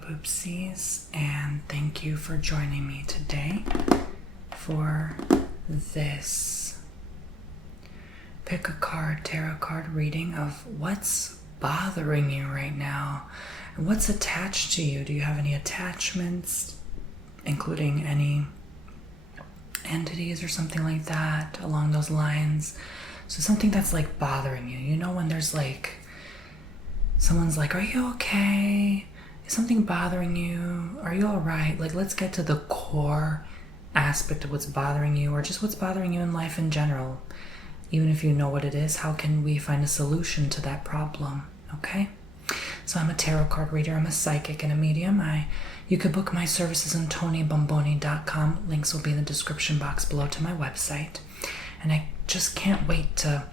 Poopsies, and thank you for joining me today for this pick a card, tarot card reading of what's bothering you right now and what's attached to you. Do you have any attachments, including any entities or something like that along those lines? So something that's like bothering you. You know when there's like someone's like, are you okay? Is something bothering you? Are you all right? Like, let's get to the core aspect of what's bothering you, or just what's bothering you in life in general. Even if you know what it is, how can we find a solution to that problem? Okay? So I'm a tarot card reader. I'm a psychic and a medium. You could book my services on TonyBomboni.com. Links will be in the description box below to my website. And I just can't wait to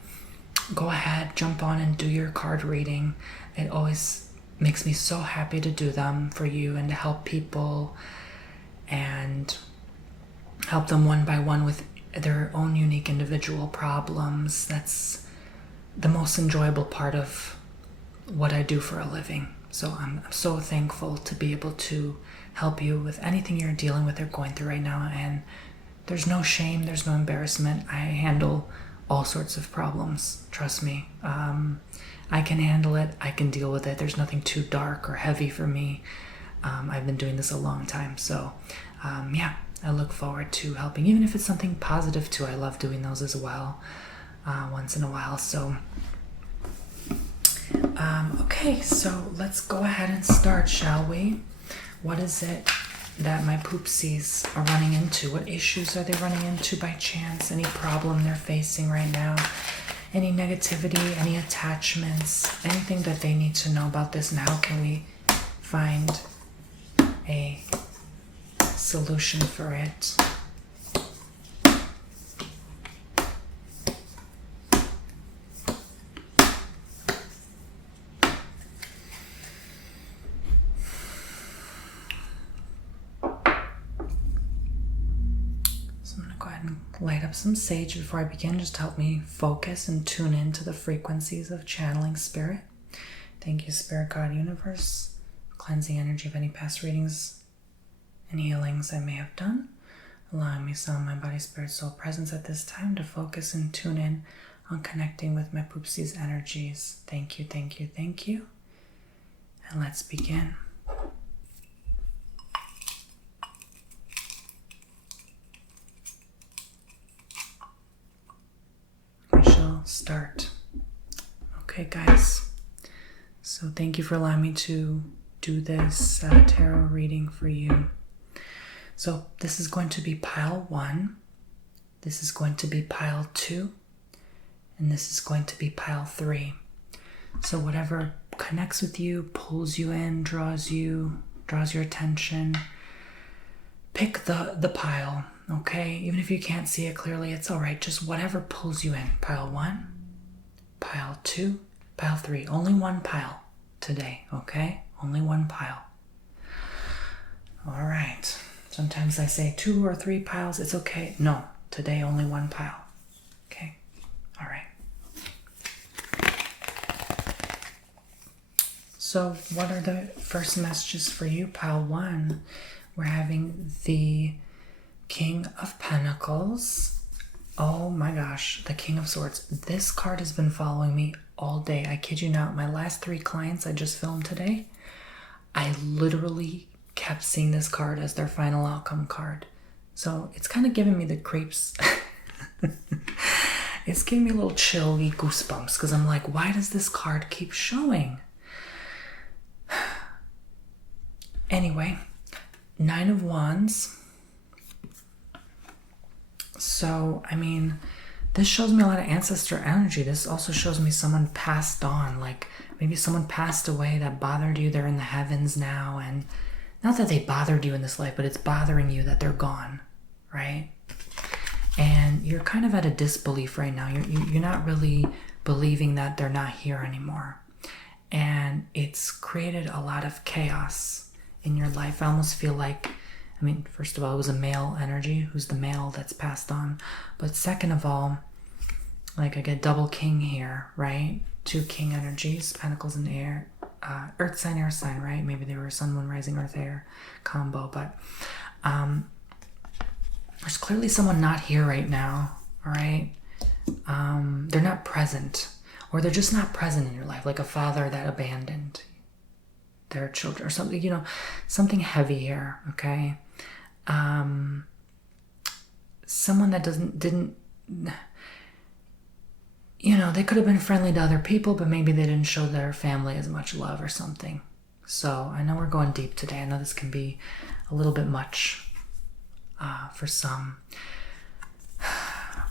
go ahead, jump on and do your card reading. It always makes me so happy to do them for you and to help people and help them one by one with their own unique individual problems. That's the most enjoyable part of what I do for a living. So I'm so thankful to be able to help you with anything you're dealing with or going through right now. And there's no shame, there's no embarrassment. I handle all sorts of problems, trust me. I can handle it, I can deal with it. There's nothing too dark or heavy for me. I've been doing this a long time, so yeah, I look forward to helping, even if it's something positive too. I love doing those as well, once in a while. So okay, so let's go ahead and start, shall we? What is it that my poopsies are running into? What issues are they running into by chance? Any problem they're facing right now? Any negativity, any attachments, anything that they need to know about this, and how can we find a solution for it? Light up some sage before I begin, just to help me focus and tune into the frequencies of channeling spirit. Thank you, Spirit, God, Universe, for cleansing energy of any past readings and healings I may have done, allowing me some of my body, spirit, soul presence at this time to focus and tune in on connecting with my poopsies' energies. Thank you, thank you, thank you. And let's begin. Start. Okay, guys, so thank you for allowing me to do this tarot reading for you. So this is going to be pile 1, this is going to be pile 2, and this is going to be pile 3. So whatever connects with you, pulls you in, draws your attention, pick the pile. Okay, even if you can't see it clearly, it's all right. Just whatever pulls you in. Pile 1, pile 2, pile 3. Only one pile today, okay? Only one pile. All right. Sometimes I say 2 or 3 piles. It's okay. No, today only one pile. Okay? All right. So what are the first messages for you? Pile 1, we're having the King of Pentacles. Oh my gosh, the King of Swords. This card has been following me all day. I kid you not. My last 3 clients I just filmed today, I literally kept seeing this card as their final outcome card. So it's kind of giving me the creeps. It's giving me a little chilly goosebumps, because I'm like, why does this card keep showing? Anyway, 9 of Wands. So, I mean, this shows me a lot of ancestor energy. This also shows me someone passed on, like maybe someone passed away that bothered you. They're in the heavens now, and not that they bothered you in this life, but it's bothering you that they're gone, right? And you're kind of at a disbelief right now. You're not really believing that they're not here anymore. And it's created a lot of chaos in your life. I almost feel like, I mean, first of all, it was a male energy. Who's the male that's passed on? But second of all, like I get double king here, right? 2 king energies, pentacles in the air, earth sign, air sign, right? Maybe they were sun, moon, rising, earth, air combo, but there's clearly someone not here right now, all right? They're not present, or they're just not present in your life, like a father that abandoned their children or something, you know, something heavy here, okay? Someone that didn't, you know, they could have been friendly to other people, but maybe they didn't show their family as much love or something. So I know we're going deep today. I know this can be a little bit much for some,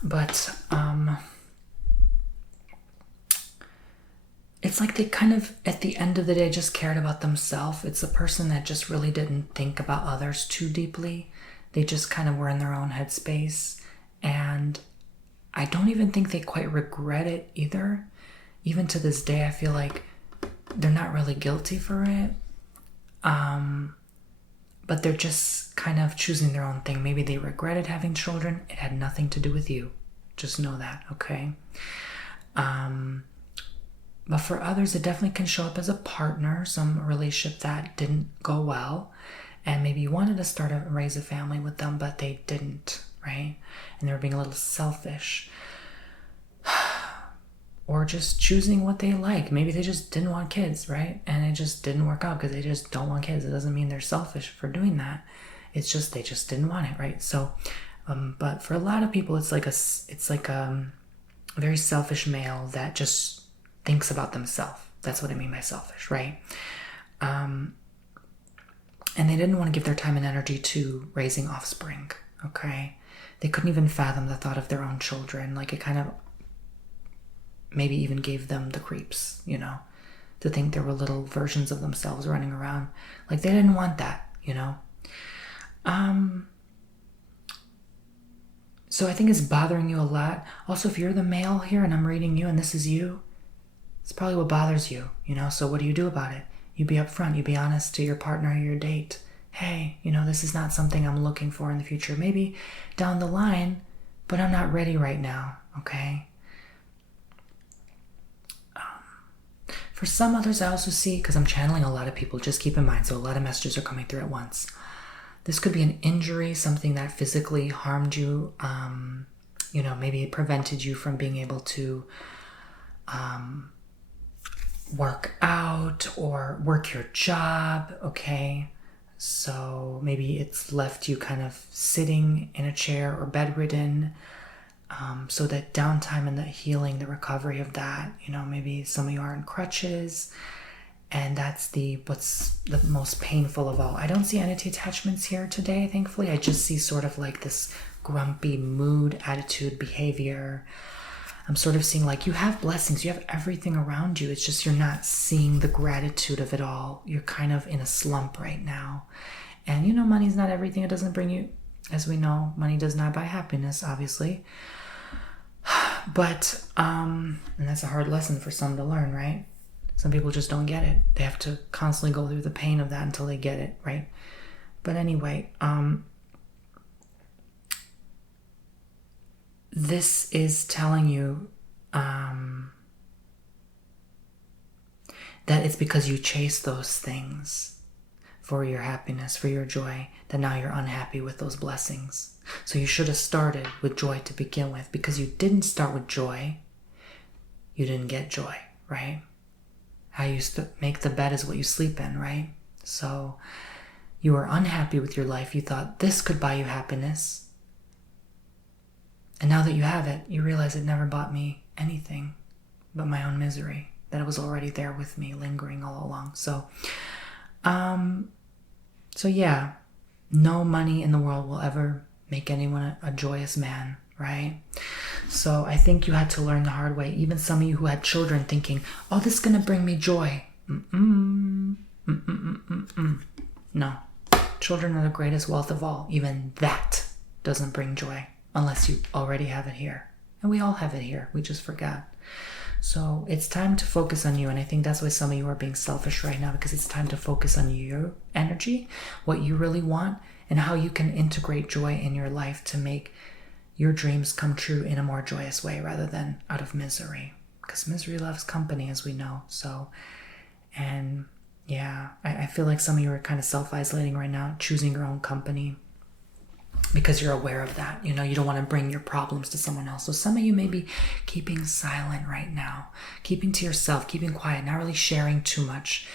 but it's like they kind of, at the end of the day, just cared about themselves. It's a person that just really didn't think about others too deeply. They just kind of were in their own headspace. And I don't even think they quite regret it either. Even to this day, I feel like they're not really guilty for it. But they're just kind of choosing their own thing. Maybe they regretted having children. It had nothing to do with you. Just know that, okay? But for others, it definitely can show up as a partner, some relationship that didn't go well. And maybe you wanted to start and raise a family with them, but they didn't, right? And they were being a little selfish. Or just choosing what they like. Maybe they just didn't want kids, right? And it just didn't work out because they just don't want kids. It doesn't mean they're selfish for doing that. It's just they just didn't want it, right? So, but for a lot of people, it's like a very selfish male that just thinks about themselves. That's what I mean by selfish, right? And they didn't want to give their time and energy to raising offspring, okay? They couldn't even fathom the thought of their own children. Like, it kind of maybe even gave them the creeps, you know, to think there were little versions of themselves running around. Like, they didn't want that, you know? So I think it's bothering you a lot. Also, if you're the male here and I'm reading you and this is you, it's probably what bothers you, you know? So what do you do about it? You be upfront, you be honest to your partner or your date. Hey, you know, this is not something I'm looking for in the future. Maybe down the line, but I'm not ready right now, okay? For some others, I also see, because I'm channeling a lot of people, just keep in mind, so a lot of messages are coming through at once. This could be an injury, something that physically harmed you, you know, maybe it prevented you from being able to work out or work your job, okay? So maybe it's left you kind of sitting in a chair or bedridden. So that downtime and the healing, the recovery of that, you know, maybe some of you are in crutches, and that's what's the most painful of all. I don't see entity attachments here today, thankfully. I just see sort of like this grumpy mood, attitude, behavior. I'm sort of seeing like you have blessings, you have everything around you. It's just you're not seeing the gratitude of it all. You're kind of in a slump right now. And you know, money's not everything. It doesn't bring you, as we know, money does not buy happiness, obviously. But, and that's a hard lesson for some to learn, right? Some people just don't get it. They have to constantly go through the pain of that until they get it, right? But anyway, this is telling you that it's because you chase those things for your happiness, for your joy, that now you're unhappy with those blessings. So you should have started with joy to begin with, because you didn't start with joy. You didn't get joy, right? How you make the bed is what you sleep in, right? So you were unhappy with your life. You thought this could buy you happiness. And now that you have it, you realize it never bought me anything but my own misery, that it was already there with me, lingering all along. So yeah, no money in the world will ever make anyone a joyous man, right? So I think you had to learn the hard way. Even some of you who had children thinking, oh, this is going to bring me joy. No. Children are the greatest wealth of all. Even that doesn't bring joy unless you already have it here. And we all have it here. We just forgot. So it's time to focus on you. And I think that's why some of you are being selfish right now, because it's time to focus on your energy, what you really want, and how you can integrate joy in your life to make your dreams come true in a more joyous way rather than out of misery. Because misery loves company, as we know. So, and Yeah, I feel like some of you are kind of self-isolating right now, choosing your own company because you're aware of that. You don't want to bring your problems to someone else. So some of you may be keeping silent right now, keeping to yourself, keeping quiet, not really sharing too much.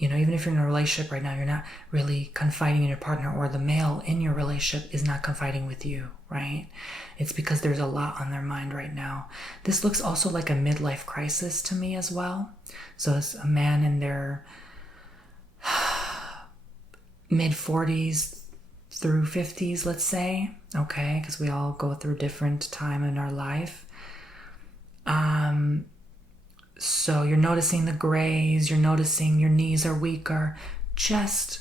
Even if you're in a relationship right now, you're not really confiding in your partner, or the male in your relationship is not confiding with you, right? It's because there's a lot on their mind right now. This looks also like a midlife crisis to me as well. So it's a man in their mid 40s through 50s, let's say, okay? Because we all go through different time in our life. So you're noticing the grays, you're noticing your knees are weaker. Just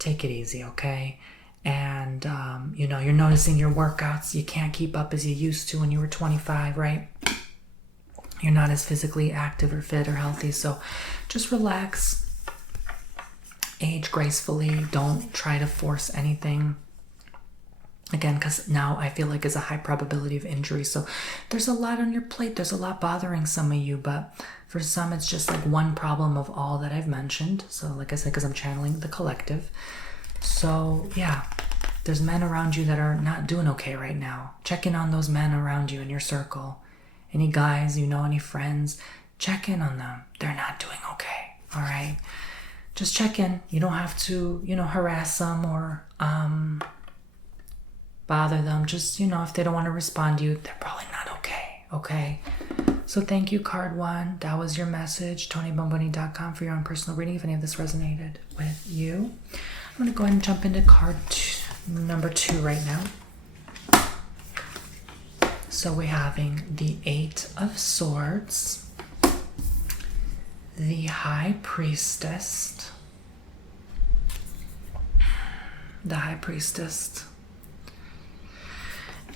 take it easy, okay? And, you're noticing your workouts. You can't keep up as you used to when you were 25, right? You're not as physically active or fit or healthy. So just relax, age gracefully. Don't try to force anything. Again, because now I feel like it's a high probability of injury. So there's a lot on your plate. There's a lot bothering some of you. But for some, it's just like one problem of all that I've mentioned. So like I said, because I'm channeling the collective. So yeah, there's men around you that are not doing okay right now. Check in on those men around you in your circle. Any guys, any friends, check in on them. They're not doing okay. All right. Just check in. You don't have to, harass them or, bother them. Just, if they don't want to respond to you, they're probably not okay. Okay. So thank you, card one. That was your message. TonyBomboni.com for your own personal reading if any of this resonated with you. I'm going to go ahead and jump into card number 2 right now. So we're having the 8 of Swords, the High Priestess,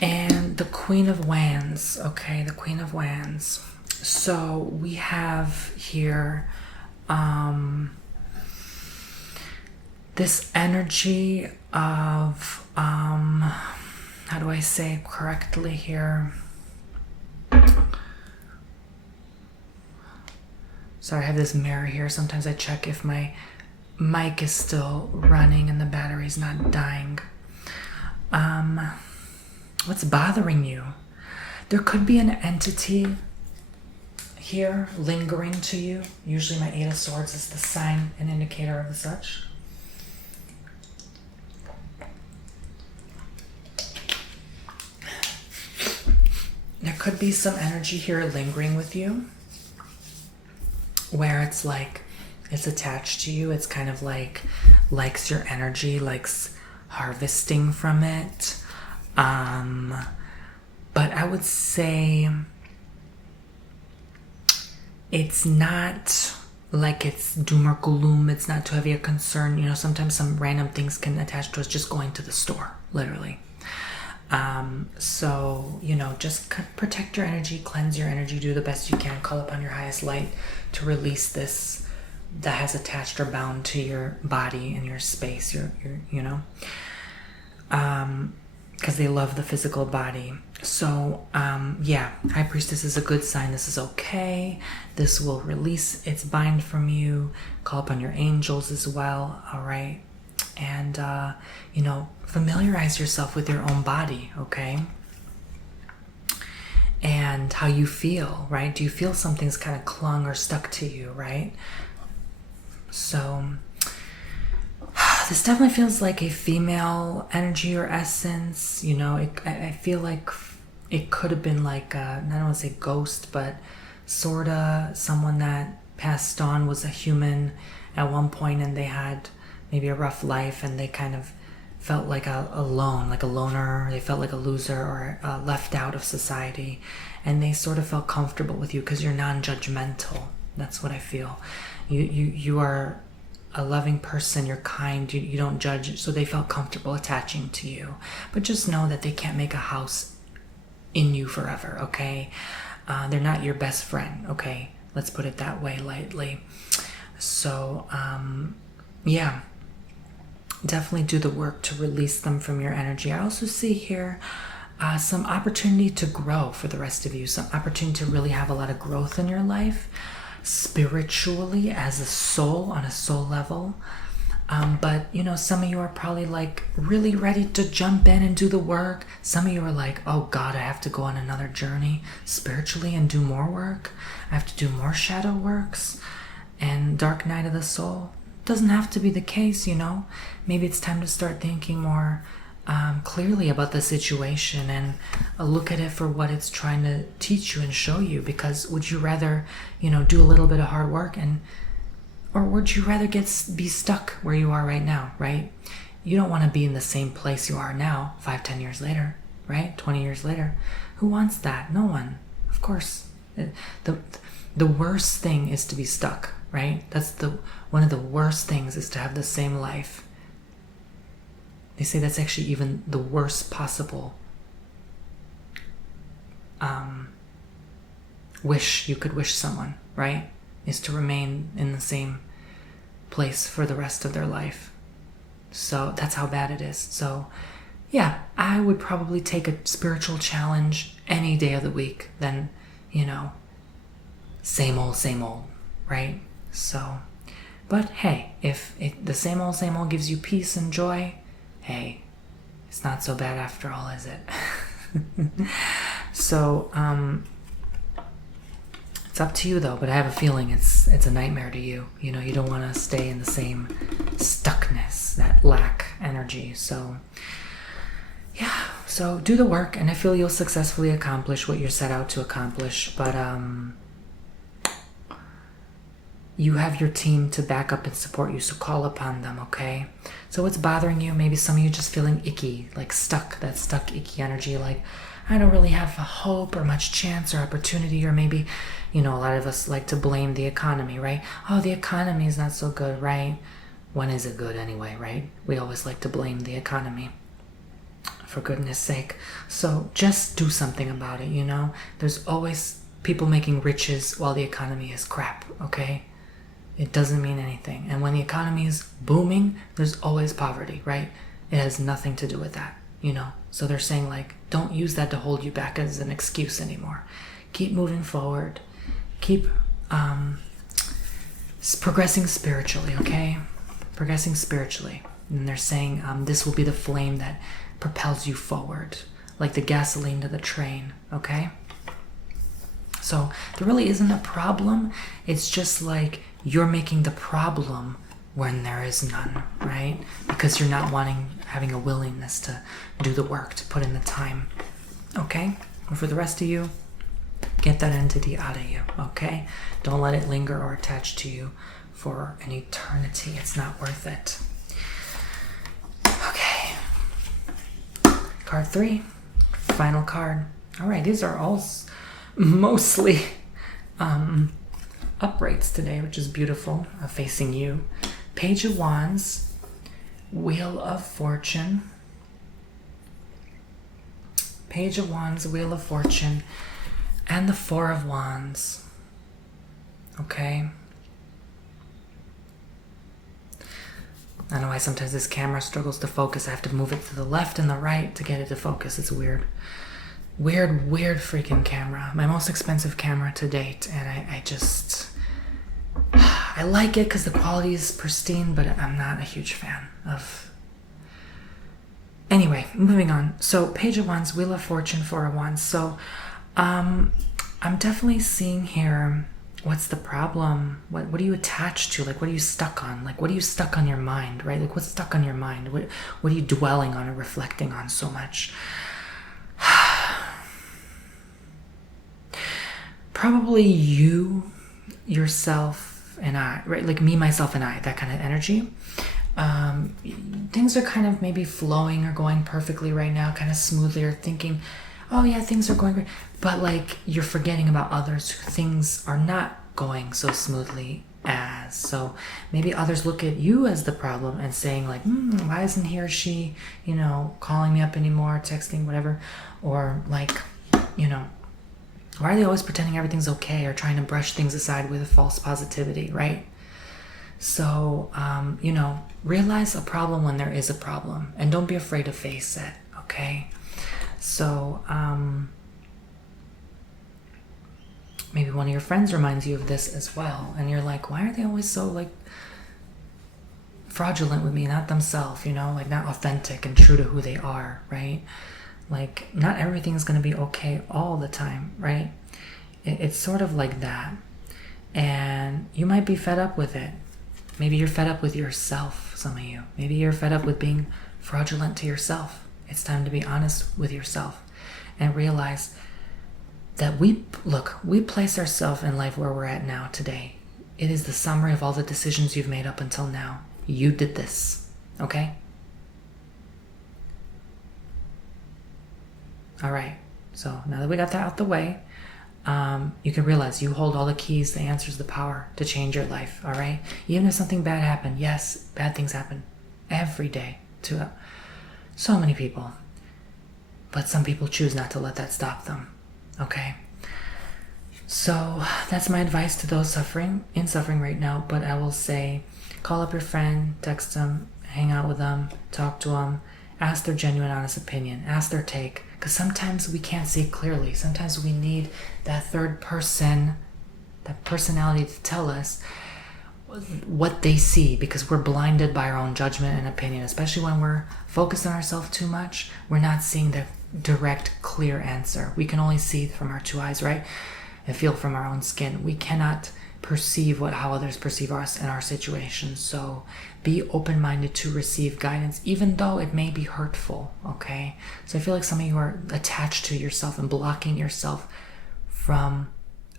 and the Queen of Wands. Okay, the Queen of Wands. So we have here this energy of, how do I say correctly here? Sorry, I have this mirror here. Sometimes I check if my mic is still running and the battery's not dying. What's bothering you? There could be an entity here lingering to you. Usually my 8 of Swords is the sign and indicator of the such. There could be some energy here lingering with you where it's like it's attached to you. It's kind of like likes your energy, likes harvesting from it. But I would say it's not like it's doom or gloom. It's not too heavy a concern. Sometimes some random things can attach to us just going to the store, literally. So, just protect your energy, cleanse your energy, do the best you can, call upon your highest light to release this that has attached or bound to your body and your space, because they love the physical body. So, High Priestess is a good sign. This is okay. This will release its bind from you. Call upon your angels as well. All right. And, familiarize yourself with your own body, okay? And how you feel, right? Do you feel something's kind of clung or stuck to you, right? So, this definitely feels like a female energy or essence. I feel like it could have been like, I don't want to say ghost, but sorta someone that passed on, was a human at one point, and they had maybe a rough life, and they kind of felt like alone, like a loner. They felt like a loser or left out of society, and they sort of felt comfortable with you because you're non-judgmental. That's what I feel. You are a loving person. You're kind. You don't judge. So they felt comfortable attaching to you. But just know that they can't make a house in you forever. Okay, they're not your best friend. Okay, let's put it that way lightly. So definitely do the work to release them from your energy. I also see here some opportunity to grow for the rest of you, some opportunity to really have a lot of growth in your life. spiritually as a soul, on a soul level. But some of you are probably like really ready to jump in and do the work. Some of you are like, oh God, I have to go on another journey spiritually and do more work. I have to do more shadow works and dark night of the soul. Doesn't have to be the case. Maybe it's time to start thinking more clearly about the situation and look at it for what it's trying to teach you and show you. Because would you rather do a little bit of hard work, or would you rather be stuck where you are right now, right? You don't want to be in the same place you are now 5-10 years later, right? 20 years later. Who wants that? No one. Of course. The worst thing is to be stuck, right? That's one of the worst things, is to have the same life. They say that's actually even the worst possible wish you could wish someone, right? Is to remain in the same place for the rest of their life. So that's how bad it is. So yeah, I would probably take a spiritual challenge any day of the week than, same old, right? So, but hey, if the same old gives you peace and joy, hey, it's not so bad after all, is it? So, it's up to you though, but I have a feeling it's a nightmare to you. You don't want to stay in the same stuckness, that lack energy. So yeah, so do the work, and I feel you'll successfully accomplish what you're set out to accomplish. But you have your team to back up and support you, so call upon them, okay? So what's bothering you? Maybe some of you just feeling icky, like stuck, that stuck icky energy, like I don't really have a hope or much chance or opportunity. Or maybe, a lot of us like to blame the economy, right? Oh, the economy is not so good, right? When is it good anyway, right? We always like to blame the economy, for goodness sake. So just do something about it, There's always people making riches while the economy is crap, okay? It doesn't mean anything. And when the economy is booming, there's always poverty, right? It has nothing to do with that, So they're saying, like, don't use that to hold you back as an excuse anymore. Keep moving forward. Keep progressing spiritually, okay? Progressing spiritually. And they're saying this will be the flame that propels you forward, like the gasoline to the train, okay? So there really isn't a problem. It's just like you're making the problem when there is none, right? Because you're not having a willingness to do the work, to put in the time, okay? And for the rest of you, get that entity out of you, okay? Don't let it linger or attach to you for an eternity. It's not worth it. Okay. Card 3, final card. All right, these are all mostly uprights today, which is beautiful, facing you. Page of Wands, Wheel of Fortune, Page of Wands, Wheel of Fortune, and the Four of Wands. Okay? I don't know why sometimes this camera struggles to focus. I have to move it to the left and the right to get it to focus. It's weird. Weird freaking camera. My most expensive camera to date, and I like it because the quality is pristine, but I'm not a huge fan of... Anyway, moving on. So, Page of Wands, Wheel of Fortune, Four of Wands. So, I'm definitely seeing here, what's the problem? What are you attached to? Like, what are you stuck on? Like, what are you stuck on your mind, right? Like, what's stuck on your mind? What are you dwelling on or reflecting on so much? Probably you, yourself, and I, right? Like me, myself, and I, that kind of energy. Things are kind of maybe flowing or going perfectly right now, kind of smoothly, or thinking, oh yeah, things are going great. But like you're forgetting about others who things are not going so smoothly as. So maybe others look at you as the problem and saying like, why isn't he or she, calling me up anymore, texting, whatever. Or like, why are they always pretending everything's okay or trying to brush things aside with a false positivity, right? So, realize a problem when there is a problem, and don't be afraid to face it, okay? So, maybe one of your friends reminds you of this as well, and you're like, why are they always so like fraudulent with me, not themselves, like not authentic and true to who they are, right? Like, not everything's going to be okay all the time, right? It's sort of like that. And you might be fed up with it. Maybe you're fed up with yourself, some of you. Maybe you're fed up with being fraudulent to yourself. It's time to be honest with yourself and realize that we place ourselves in life where we're at now today. It is the summary of all the decisions you've made up until now. You did this, okay? All right, so now that we got that out the way, you can realize you hold all the keys, the answers, the power to change your life, all right? Even if something bad happened, yes, bad things happen every day to so many people. But some people choose not to let that stop them, okay? So that's my advice to those suffering right now. But I will say, call up your friend, text them, hang out with them, talk to them, ask their genuine, honest opinion, ask their take. Because sometimes we can't see clearly. Sometimes we need that third person, that personality to tell us what they see, because we're blinded by our own judgment and opinion. Especially when we're focused on ourselves too much, we're not seeing the direct, clear answer. We can only see from our two eyes, right? And feel from our own skin. We cannot perceive how others perceive us in our situation. So be open-minded to receive guidance, even though it may be hurtful, okay? So I feel like some of you are attached to yourself and blocking yourself from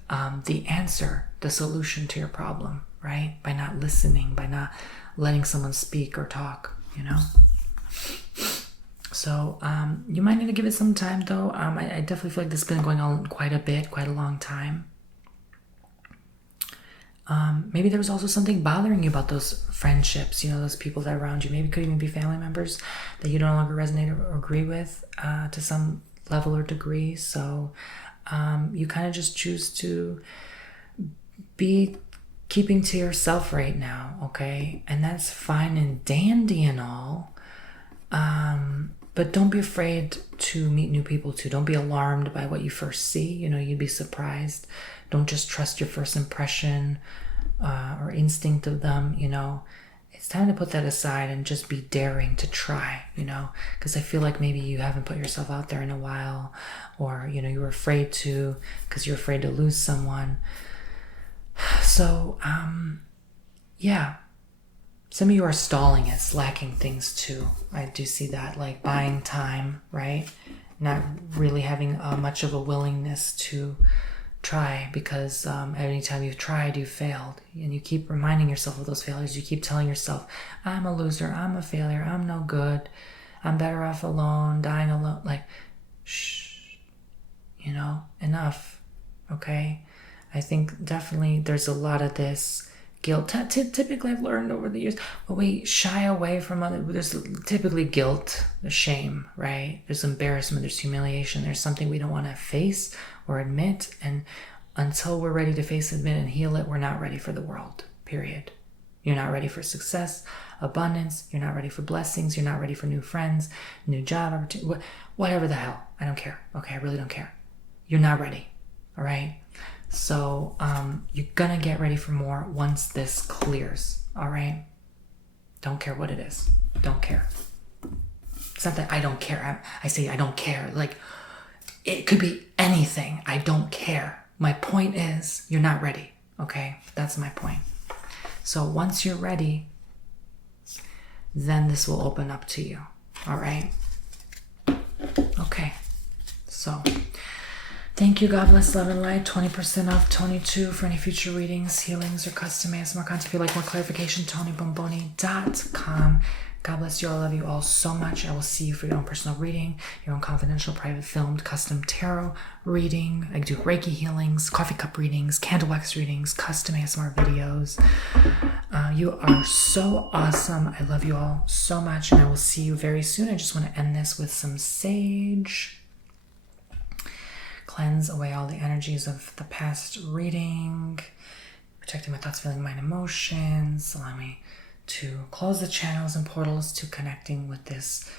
the answer, the solution to your problem, right? By not listening, by not letting someone speak or talk, So you might need to give it some time, though. I definitely feel like this has been going on quite a long time. Maybe there was also something bothering you about those friendships, those people that are around you. Maybe it could even be family members that you no longer resonate or agree with to some level or degree. So you kind of just choose to be keeping to yourself right now, okay? And that's fine and dandy and all. But don't be afraid to meet new people too. Don't be alarmed by what you first see. You'd be surprised. Don't just trust your first impression or instinct of them, It's time to put that aside and just be daring to try, Because I feel like maybe you haven't put yourself out there in a while, or, you were afraid to because you're afraid to lose someone. So, yeah. Some of you are stalling it, slacking things too. I do see that, like buying time, right? Not really having much of a willingness to try, because anytime you've tried, you've failed. And you keep reminding yourself of those failures. You keep telling yourself, I'm a loser, I'm a failure, I'm no good, I'm better off alone, dying alone. Like, shh, enough, okay? I think definitely there's a lot of this guilt. Typically, I've learned over the years, when we shy away from there's typically guilt, there's shame, right? There's embarrassment, there's humiliation, there's something we don't want to face or admit. And until we're ready to face, admit, and heal it, we're not ready for the world, period. You're not ready for success, abundance. You're not ready for blessings. You're not ready for new friends, new job opportunity, whatever the hell. I don't care. Okay, I really don't care. You're not ready, all right? So you're gonna get ready for more once this clears, all right? Don't care what it is. Don't care. It's not that I don't care. I say I don't care. Like, it could be anything. I don't care. My point is, you're not ready, okay? That's my point. So once you're ready, then this will open up to you, all right? Okay, so thank you. God bless, love, and light. 20% off 22 for any future readings, healings, or custom ASMR content. If you'd like more clarification, TonyBomboni.com. God bless you all. I love you all so much. I will see you for your own personal reading, your own confidential, private, filmed, custom tarot reading. I do Reiki healings, coffee cup readings, candle wax readings, custom ASMR videos. You are so awesome. I love you all so much, and I will see you very soon. I just want to end this with some sage. Cleanse away all the energies of the past reading, protecting my thoughts, feeling, mind, emotions. Allow me to close the channels and portals to connecting with this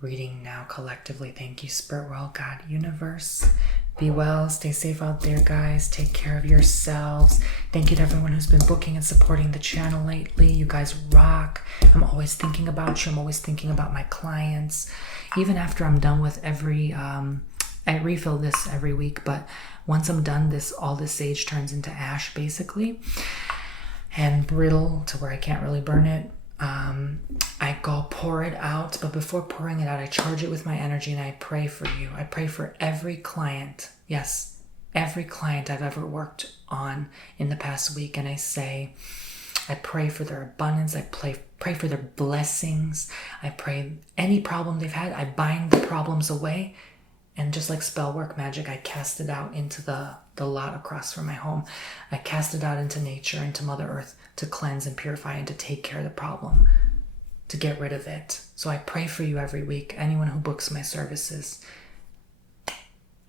reading now collectively. Thank you, Spirit World, God, Universe. Be well, stay safe out there, guys. Take care of yourselves. Thank you to everyone who's been booking and supporting the channel lately. You guys rock. I'm always thinking about you. I'm always thinking about my clients. Even after I'm done with I refill this every week, but once I'm done, all this sage turns into ash, basically, and brittle to where I can't really burn it. I go pour it out, but before pouring it out, I charge it with my energy and I pray for you. I pray for every client. Yes, every client I've ever worked on in the past week. And I pray for their abundance. I pray for their blessings. I pray any problem they've had, I bind the problems away. And just like spell work magic, I cast it out into the lot across from my home. I cast it out into nature, into Mother Earth, to cleanse and purify and to take care of the problem, to get rid of it. So I pray for you every week. Anyone who books my services,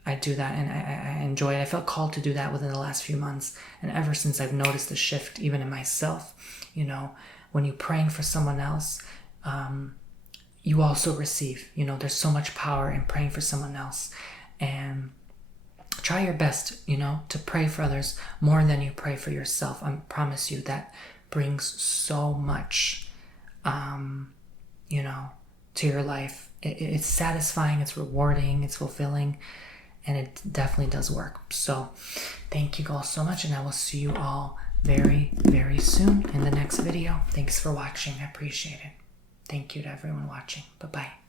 I do that, and I enjoy it. I felt called to do that within the last few months. And ever since, I've noticed a shift even in myself. You know, when you're praying for someone else, you also receive. You know, there's so much power in praying for someone else. And try your best, you know, to pray for others more than you pray for yourself. I promise you that brings so much, you know, to your life. It's satisfying, it's rewarding, it's fulfilling, and it definitely does work. So thank you all so much, and I will see you all very, very soon in the next video. Thanks for watching. I appreciate it. Thank you to everyone watching. Bye-bye.